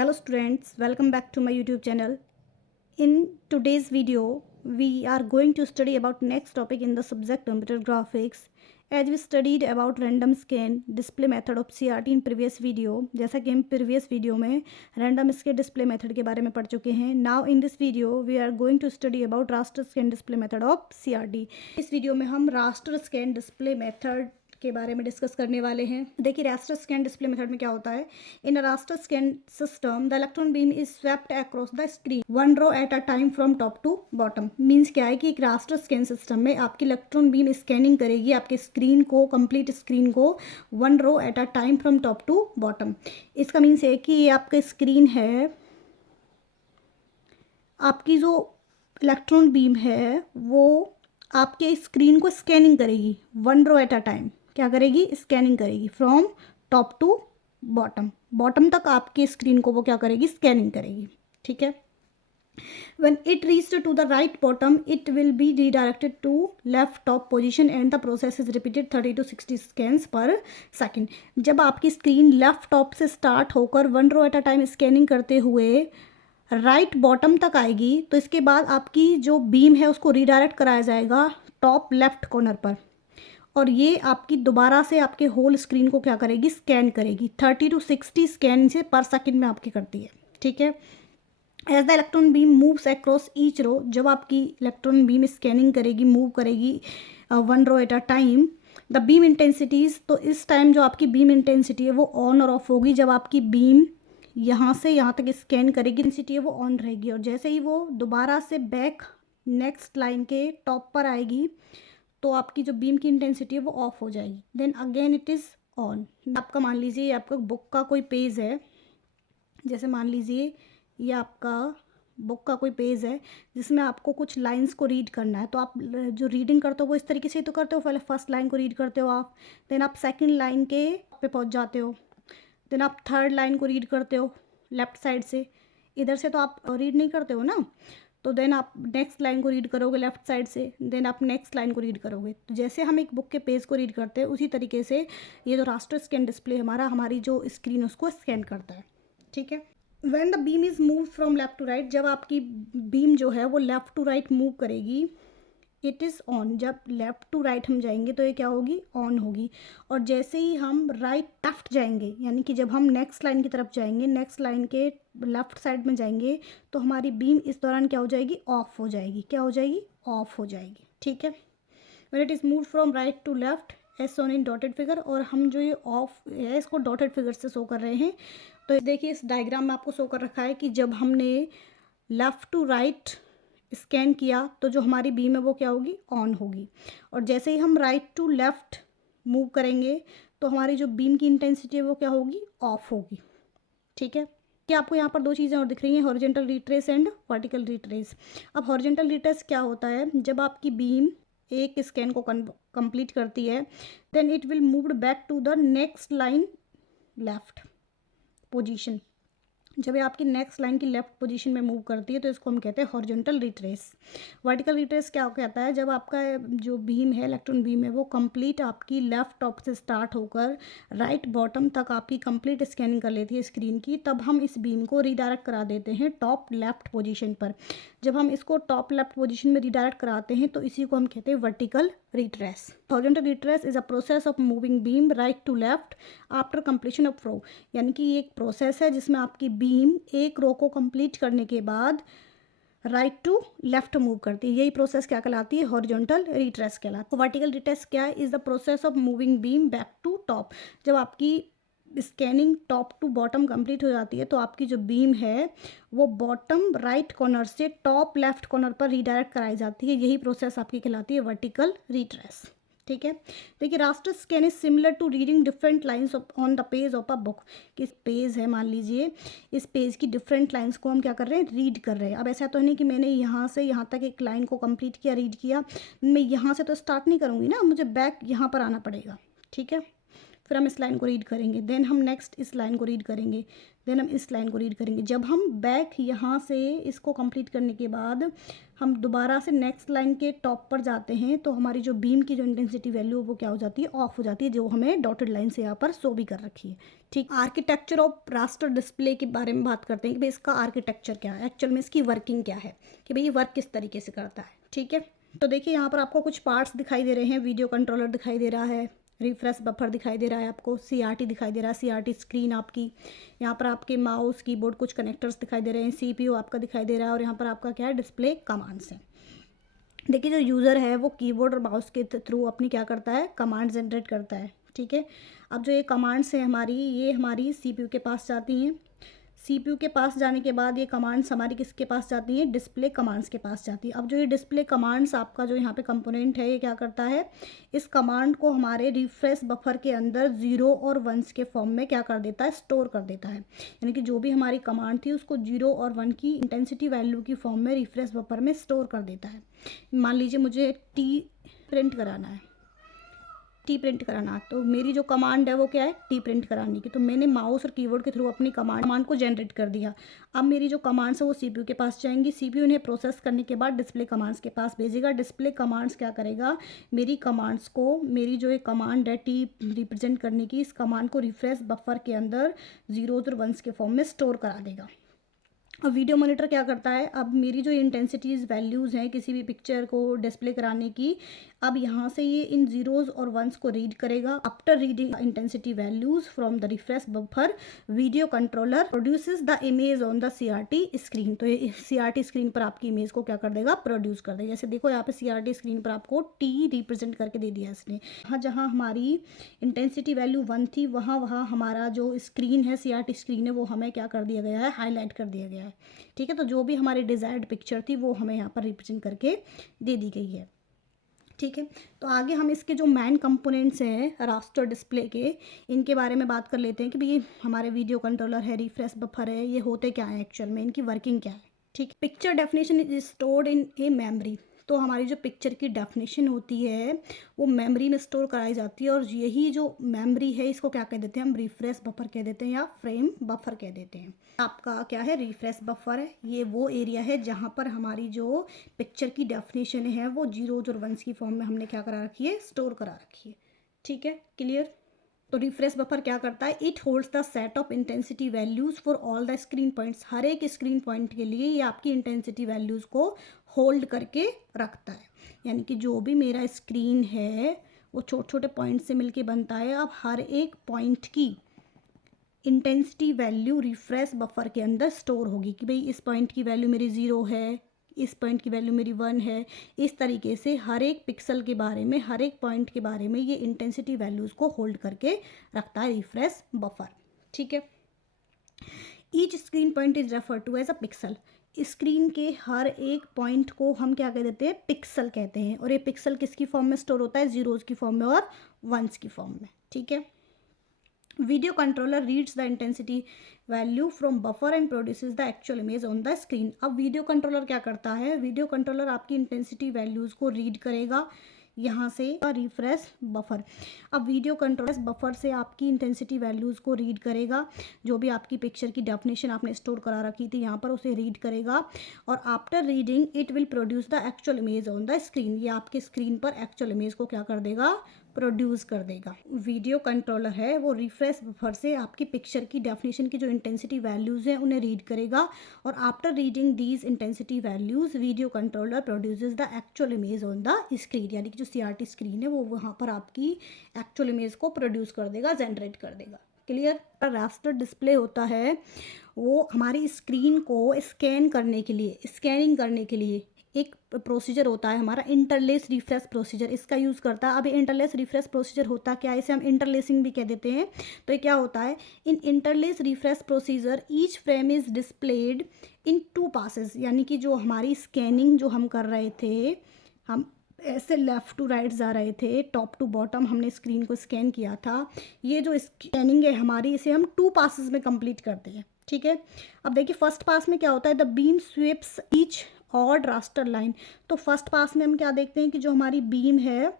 Hello students, welcome back to my YouTube channel. In today's video, we are going to study about next topic in the subject computer graphics. As we studied about random scan display method of CRT in previous video, जैसा कि हम previous video में random scan display method के बारे में पढ़ चुके हैं. Now in this video, we are going to study about raster scan display method of CRT. इस वीडियो में हम raster scan display method के बारे में डिस्कस करने वाले हैं. देखिए रास्टर स्कैन डिस्प्ले मेथड में क्या होता है. In a raster scan system the electron beam is swept across the screen one row at a time from top to bottom. Means क्या है कि एक रास्टर स्कैन सिस्टम में आपकी इलेक्ट्रॉन बीम स्कैनिंग करेगी आपके स्क्रीन को, कंप्लीट स्क्रीन को one row at a time from top to bottom. इसका मीन्स है कि ये आपका स्क्रीन है, आपकी जो इलेक्ट्रॉन बीम है वो आपके स्क्रीन को स्कैनिंग करेगी one row at a time. क्या करेगी? स्कैनिंग करेगी from top to bottom. Bottom तक आपके स्क्रीन को वो क्या करेगी? स्कैनिंग करेगी. ठीक है. When it reached to the right bottom, it will be redirected to left top position and the process is repeated 30 to 60 scans per second. जब आपकी स्क्रीन लेफ्ट टॉप से स्टार्ट होकर one row at a time scanning करते हुए right bottom तक आएगी तो इसके बाद आपकी जो बीम है उसको रीडायरेक्ट कराया जाएगा टॉप लेफ्ट कॉर्नर पर, और ये आपकी दोबारा से आपके होल स्क्रीन को क्या करेगी? स्कैन करेगी. 30 to 60 स्कैन से पर सेकंड में आपकी करती है. ठीक है. As the electron beam moves across each row, जब आपकी इलेक्ट्रॉन बीम स्कैनिंग करेगी, मूव करेगी one row at a time, the beam intensities, तो इस टाइम जो आपकी बीम इंटेंसिटी है वो ऑन और ऑफ होगी. जब आपकी बीम यहाँ से यहाँ तक स्कैन करेगी इंटेंसिटी है वो ऑन रहेगी, और जैसे ही वो दोबारा से बैक नेक्स्ट लाइन के टॉप पर आएगी तो आपकी जो बीम की इंटेंसिटी है वो ऑफ हो जाएगी. Then again it is on. आपका मान लीजिए आपका बुक का कोई पेज है, जैसे मान लीजिए ये आपका बुक का कोई पेज है जिसमें आपको कुछ लाइंस को रीड करना है. तो आप जो रीडिंग करते हो वो इस तरीके से तो करते हो, पहले फर्स्ट लाइन को रीड करते हो आप, देन आप सेकंड लाइन के पे पहुंच जाते हो, देन आप थर्ड लाइन को रीड करते हो लेफ्ट साइड से. इधर से तो आप रीड नहीं करते हो ना, तो देन आप नेक्स्ट लाइन को रीड करोगे लेफ्ट साइड से, देन आप नेक्स्ट लाइन को रीड करोगे. तो जैसे हम एक बुक के पेज को रीड करते हैं उसी तरीके से ये जो रास्टर स्कैन डिस्प्ले हमारी जो स्क्रीन उसको स्कैन करता है. ठीक है. When the beam is move from left to right, जब आपकी बीम जो है वो लेफ्ट टू राइट मूव करेगी, इट इज़ ऑन. जब लेफ़्ट टू राइट हम जाएंगे तो ये क्या होगी? ऑन होगी. और जैसे ही हम राइट लेफ्ट जाएंगे, यानी कि जब हम नेक्स्ट लाइन की तरफ जाएंगे, नेक्स्ट लाइन के लेफ्ट साइड में जाएंगे, तो हमारी बीम इस दौरान क्या हो जाएगी? ऑफ हो जाएगी. क्या हो जाएगी? ऑफ हो जाएगी. ठीक है. When it is move from right to left as shown in dotted figure, और हम जो ये ऑफ है इसको डॉटेड फिगर से शो कर रहे हैं. तो देखिए इस डायग्राम में आपको शो कर रखा है कि जब हमने लेफ़्ट टू राइट स्कैन किया तो जो हमारी बीम है वो क्या होगी? ऑन होगी. और जैसे ही हम राइट टू लेफ़्ट मूव करेंगे तो हमारी जो बीम की इंटेंसिटी है वो क्या होगी? ऑफ होगी. ठीक है. कि आपको यहाँ पर दो चीज़ें और दिख रही हैं, horizontal retrace and vertical retrace. अब हॉरिजॉन्टल रिट्रेस क्या होता है? जब आपकी बीम एक स्कैन को कंप्लीट करती है then it will moved back to the next line left position. जब ये आपकी नेक्स्ट लाइन की लेफ्ट पोजीशन में मूव करती है तो इसको हम कहते हैं हॉरिजॉन्टल रिट्रेस. वर्टिकल रिट्रेस क्या कहता है? जब आपका जो बीम है, इलेक्ट्रॉन बीम है, वो कंप्लीट आपकी लेफ्ट टॉप से स्टार्ट होकर राइट बॉटम तक आपकी कंप्लीट स्कैनिंग कर लेती है स्क्रीन की, तब हम इस बीम को रीडायरेक्ट करा देते हैं टॉप लेफ्ट पोजीशन पर. जब हम इसको टॉप लेफ्ट पोजीशन में रीडायरेक्ट कराते हैं तो इसी को हम कहते हैं vertical retrace. Horizontal retrace is a process of moving beam right to left after completion of row, यानी कि ये एक प्रोसेस है जिसमें आपकी बीम एक रो को कंप्लीट करने के बाद राइट टू लेफ्ट मूव करती है. यही प्रोसेस क्या कहलाती है? हॉरिजॉन्टल रिट्रेस कहलाती है. वर्टिकल रिट्रेस क्या है? Is the process of moving beam back to top. जब आपकी scanning top to bottom complete हो जाती है तो आपकी जो बीम है वो बॉटम राइट कॉर्नर से टॉप लेफ्ट कॉर्नर पर रीडायरेक्ट कराई जाती है. यही प्रोसेस आपकी कहलाती है वर्टिकल रिट्रेस. ठीक है. देखिए raster scan is similar to reading different lines on the page of a book. किस पेज है, मान लीजिए इस पेज की डिफरेंट लाइंस को हम क्या कर रहे हैं? रीड कर रहे हैं. अब ऐसा तो नहीं कि मैंने यहाँ से यहाँ तक एक लाइन को कंप्लीट किया, रीड किया, मैं यहाँ से तो स्टार्ट नहीं करूँगी ना, मुझे बैक यहाँ पर आना पड़ेगा. ठीक है. फिर हम इस लाइन को रीड करेंगे, देन हम नेक्स्ट इस लाइन को रीड करेंगे, देन हम इस लाइन को रीड करेंगे। जब हम बैक यहाँ से इसको कंप्लीट करने के बाद हम दोबारा से नेक्स्ट लाइन के टॉप पर जाते हैं तो हमारी जो बीम की जो इंटेंसिटी वैल्यू है वो क्या हो जाती है, ऑफ हो जाती है, जो हमें डॉटेड लाइन से यहाँ पर शो भी कर रखी है। ठीक, आर्किटेक्चर ऑफ रास्टर डिस्प्ले के बारे में बात करते हैं कि भाई इसका आर्किटेक्चर क्या है, एक्चुअल में इसकी वर्किंग क्या है, कि भाई ये वर्क किस तरीके से करता है। ठीक है, तो देखिए यहाँ पर आपको कुछ पार्ट्स दिखाई दे रहे हैं, वीडियो कंट्रोलर दिखाई दे रहा है, रिफ्रेश बफर दिखाई दे रहा है, आपको सीआरटी दिखाई दे रहा है, सीआरटी स्क्रीन आपकी, यहाँ पर आपके माउस कीबोर्ड कुछ कनेक्टर्स दिखाई दे रहे हैं, सीपीयू आपका दिखाई दे रहा है, और यहाँ पर आपका क्या है, डिस्प्ले कमांड्स हैं। देखिए जो यूज़र है वो कीबोर्ड और माउस के थ्रू अपनी क्या करता है, कमांड जनरेट करता है। ठीक है, अब जो ये कमांड्स हैं हमारी, ये हमारी सीपीयू के पास जाती हैं। सीपीयू के पास जाने के बाद ये कमांड्स हमारी किसके पास जाती हैं, डिस्प्ले कमांड्स के पास जाती है। अब जो ये डिस्प्ले कमांड्स आपका जो यहाँ पे कंपोनेंट है, ये क्या करता है, इस कमांड को हमारे रिफ्रेश बफर के अंदर 0 और 1 के फॉर्म में क्या कर देता है, स्टोर कर देता है। यानी कि जो भी हमारी कमांड थी उसको 0 और 1 की इंटेंसिटी वैल्यू की फॉर्म में रिफ्रेश बफर में स्टोर कर देता है। मान लीजिए मुझे टी प्रिंट कराना है, टी प्रिंट कराना, तो मेरी जो कमांड है वो क्या है, टी प्रिंट कराने की। तो मैंने माउस और कीबोर्ड के थ्रू अपनी कमांड को जनरेट कर दिया। अब मेरी जो कमांड्स है वो सीपीयू के पास जाएंगी, सीपीयू इन्हें प्रोसेस करने के बाद डिस्प्ले कमांड्स के पास भेजेगा। डिस्प्ले कमांड्स क्या करेगा, मेरी कमांड्स को, मेरी जो एक कमांड है टी रिप्रेजेंट करने की, इस कमांड को रिफ्रेश बफर के अंदर 0 और 1 के फॉर्म में स्टोर करा देगा। अब वीडियो मॉनिटर क्या करता है, अब मेरी जो इंटेंसिटीज़ वैल्यूज़ हैं किसी भी पिक्चर को डिस्प्ले कराने की, अब यहाँ से ये इन 0s और 1s को रीड करेगा। After reading intensity values from the refresh buffer, video controller produces the image on the CRT screen. तो ये सीआरटी स्क्रीन पर आपकी इमेज को क्या कर देगा, प्रोड्यूस कर देगा। जैसे देखो यहाँ पे सीआरटी स्क्रीन पर आपको टी रिप्रेजेंट करके दे दिया इसने। हाँ, जहाँ हमारी इंटेंसिटी वैल्यू 1 थी वहाँ हमारा जो स्क्रीन है, सीआरटी स्क्रीन है, वो हमें क्या कर दिया गया है, हाईलाइट कर दिया गया है। ठीक है, तो जो भी हमारी डिजायर्ड पिक्चर थी वो हमें यहाँ पर रिप्रेजेंट करके दे दी गई है। ठीक है, तो आगे हम इसके जो मेन कंपोनेंट्स हैं रास्टर डिस्प्ले के, इनके बारे में बात कर लेते हैं कि भाई हमारे वीडियो कंट्रोलर है, रिफ्रेश बफर है, ये होते क्या है एक्चुअल में, इनकी वर्किंग क्या है। ठीक, picture definition is stored in a memory. तो हमारी जो पिक्चर की डेफिनेशन होती है वो मेमोरी में स्टोर कराई जाती है, और यही जो मेमोरी है इसको क्या कह देते हैं, हम रिफ्रेश बफर कह देते हैं या फ्रेम बफर कह देते हैं। आपका क्या है, रिफ्रेश बफर है, ये वो एरिया है जहाँ पर हमारी जो पिक्चर की डेफिनेशन है वो 0 और 1 की फॉर्म में हमने क्या करा रखी है, स्टोर करा रखी है। ठीक है, क्लियर। तो रिफ्रेश बफर क्या करता है, it holds the set of intensity values for all the screen points. हर एक स्क्रीन पॉइंट के लिए ये आपकी इंटेंसिटी वैल्यूज़ को होल्ड करके रखता है। यानी कि जो भी मेरा स्क्रीन है वो छोटे छोटे पॉइंट से मिलके बनता है। अब हर एक पॉइंट की इंटेंसिटी वैल्यू रिफ्रेश बफर के अंदर स्टोर होगी कि भाई इस पॉइंट की वैल्यू मेरी 0 है, इस पॉइंट की वैल्यू मेरी 1 है। इस तरीके से हर एक पिक्सल के बारे में, हर एक पॉइंट के बारे में ये इंटेंसिटी वैल्यूज़ को होल्ड करके रखता है रिफ्रेश बफर। ठीक है, each screen point is refer to as a pixel. Screen के हर एक पॉइंट को हम क्या कह देते हैं, पिक्सल कहते हैं। और ये पिक्सल किसकी फॉर्म में स्टोर होता है, 0s की फॉर्म में और 1s की फॉर्म में। ठीक है, video controller reads the intensity value from buffer and produces the actual image on the screen. अब वीडियो कंट्रोलर क्या करता है, वीडियो कंट्रोलर आपकी इंटेंसिटी वैल्यूज़ को रीड करेगा यहाँ से रिफ्रेश बफर। अब वीडियो कंट्रोलर बफर से आपकी इंटेंसिटी वैल्यूज़ को रीड करेगा, जो भी आपकी पिक्चर की डेफिनेशन आपने स्टोर करा रखी थी यहाँ पर उसे रीड करेगा, और after reading it will produce the actual image on the screen. ये आपके स्क्रीन पर एक्चुअल इमेज को क्या कर देगा, प्रोड्यूस कर देगा। वीडियो कंट्रोलर है वो रिफ्रेश बफर से आपकी पिक्चर की डेफिनेशन की जो इंटेंसिटी वैल्यूज़ हैं उन्हें रीड करेगा, और after reading these intensity values video controller produces the actual image on the screen. यानी कि जो सीआरटी स्क्रीन है वो वहाँ पर आपकी एक्चुअल इमेज को प्रोड्यूस कर देगा, जनरेट कर देगा। क्लियर। रास्टर डिस्प्ले होता है वो हमारी स्क्रीन को स्कैन करने के लिए, स्कैनिंग करने के लिए एक प्रोसीजर होता है हमारा इंटरलेस रिफ्रेश प्रोसीजर, इसका यूज़ करता है। अब इंटरलेस रिफ्रेश प्रोसीजर होता क्या है, इसे हम इंटरलेसिंग भी कह देते हैं। तो ये क्या होता है, in interlace refresh procedure each frame is displayed in 2 passes. यानी कि जो हमारी स्कैनिंग जो हम कर रहे थे, हम ऐसे लेफ़्ट टू राइट जा रहे थे, टॉप टू बॉटम हमने स्क्रीन को स्कैन किया था, ये जो स्कैनिंग है हमारी इसे हम 2 पासेस में कंप्लीट करते हैं। ठीक है, अब देखिए फर्स्ट पास में क्या होता है, the beam sweeps each odd raster line. तो फर्स्ट पास में हम क्या देखते हैं कि जो हमारी बीम है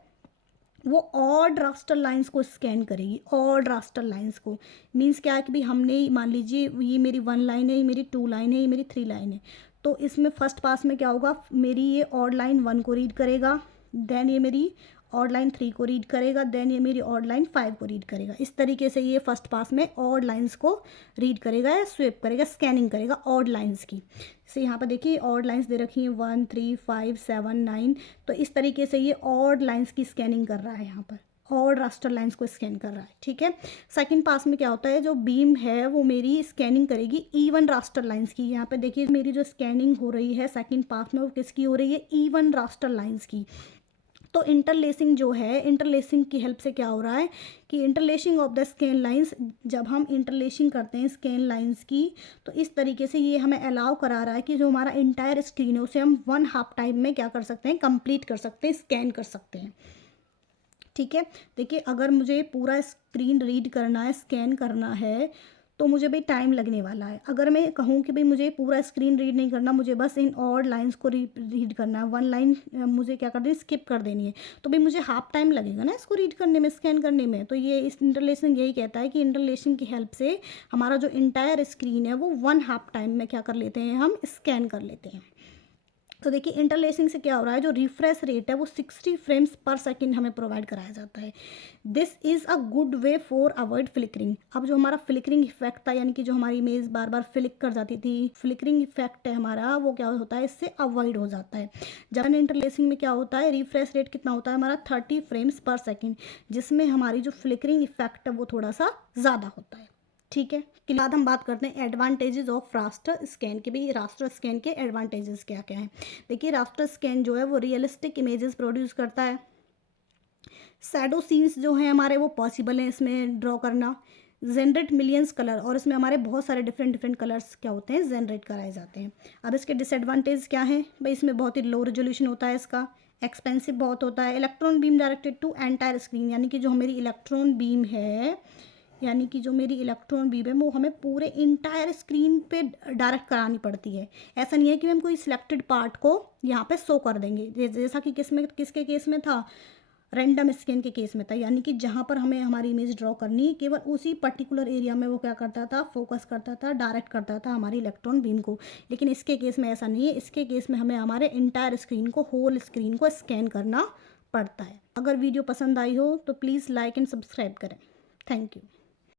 वो ऑड रास्टर लाइंस को स्कैन करेगी, ऑड रास्टर लाइंस को। मीन्स क्या है कि भाई हमने मान लीजिए ये मेरी 1 लाइन है, ये मेरी 2 लाइन है, ये मेरी 3 लाइन है, तो इसमें फर्स्ट पास में क्या होगा, मेरी ये ऑड लाइन 1 को रीड करेगा, देन ये मेरी ऑड लाइन 3 को रीड करेगा, देन ये मेरी ऑड लाइन 5 को रीड करेगा। इस तरीके से ये फर्स्ट पास में ऑड लाइंस को रीड करेगा या स्वेप करेगा, स्कैनिंग करेगा ऑड लाइंस की। जैसे यहाँ पर देखिए ऑड लाइंस दे रखी हैं 1 3 5 7 9, तो इस तरीके से ये ऑड लाइंस की स्कैनिंग कर रहा है, यहाँ पर ऑड रास्टर लाइंस को स्कैन कर रहा है। ठीक है, सेकंड पास में क्या होता है, जो बीम है वो मेरी स्कैनिंग करेगी इवन रास्टर लाइंस की। यहाँ पे देखिए मेरी जो स्कैनिंग हो रही है सेकंड पास में वो किसकी हो रही है, इवन रास्टर लाइंस की। तो इंटरलेसिंग जो है, इंटरलेसिंग की हेल्प से क्या हो रहा है कि interlacing of the scan lines, जब हम इंटरलेसिंग करते हैं स्कैन लाइंस की, तो इस तरीके से ये हमें अलाउ करा रहा है कि जो हमारा इंटायर स्क्रीन है उसे हम 1/2 टाइम में क्या कर सकते हैं, कंप्लीट कर सकते हैं, स्कैन कर सकते हैं। ठीक है, देखिए अगर मुझे पूरा स्क्रीन रीड करना है, स्कैन करना है, तो मुझे भाई टाइम लगने वाला है। अगर मैं कहूँ कि भाई मुझे पूरा स्क्रीन रीड नहीं करना, मुझे बस इन ऑड लाइंस को रीड करना है, 1 लाइन मुझे क्या कर देनी, स्किप कर देनी है, तो भाई मुझे हाफ टाइम लगेगा ना इसको रीड करने में, स्कैन करने में। तो ये इस इंटरलेशन यही कहता है कि इंटरलेशन की हेल्प से हमारा जो इंटायर स्क्रीन है वो 1/2 टाइम में क्या कर लेते हैं, हम स्कैन कर लेते हैं। तो देखिए इंटरलेसिंग से क्या हो रहा है, जो रिफ्रेश रेट है वो 60 फ्रेम्स पर सेकंड हमें प्रोवाइड कराया जाता है। This is a good way for avoid flickering. अब जो हमारा फ्लिकरिंग इफेक्ट था, यानी कि जो हमारी इमेज बार बार फ्लिक कर जाती थी, फ्लिकरिंग इफेक्ट है हमारा, वो क्या होता है, इससे अवॉइड हो जाता है। जब इंटरलेसिंग में क्या होता है, रिफ्रेश रेट कितना होता है हमारा 30 फ्रेम्स पर सेकेंड, जिसमें हमारी जो फ्लिकरिंग इफेक्ट है वो थोड़ा सा ज़्यादा होता है। ठीक है, के बाद हम बात करते हैं एडवांटेजेस ऑफ रास्टर स्कैन के। भी रास्टर स्कैन के एडवांटेजेस क्या क्या हैं। देखिए रास्टर स्कैन जो है वो रियलिस्टिक इमेजेस प्रोड्यूस करता है, शैडो सीन्स जो हैं हमारे वो पॉसिबल हैं इसमें ड्रॉ करना, जनरेट मिलियंस कलर, और इसमें हमारे बहुत सारे डिफरेंट डिफरेंट कलर्स क्या होते हैं, जनरेट कराए जाते हैं। अब इसके डिसएडवांटेज क्या हैं भाई, इसमें बहुत ही लो रेजोल्यूशन होता है इसका, एक्सपेंसिव बहुत होता है, electron beam directed to entire screen, यानी कि जो मेरी इलेक्ट्रॉन बीम है, यानी कि जो मेरी इलेक्ट्रॉन बीम है वो हमें पूरे इंटायर स्क्रीन पे डायरेक्ट करानी पड़ती है। ऐसा नहीं है कि हम कोई सिलेक्टेड पार्ट को यहाँ पे शो कर देंगे, जैसा कि किसके केस में था, रैंडम स्कैन के केस में था, यानी कि जहाँ पर हमें हमारी इमेज ड्रॉ करनी है केवल उसी पर्टिकुलर एरिया में वो क्या करता था, फोकस करता था, डायरेक्ट करता था हमारी इलेक्ट्रॉन बीम को। लेकिन इसके केस में ऐसा नहीं है, इसके केस में हमें हमारे इंटायर स्क्रीन को, होल स्क्रीन को स्कैन करना पड़ता है। अगर वीडियो पसंद आई हो तो प्लीज़ लाइक एंड सब्सक्राइब करें। Thank you.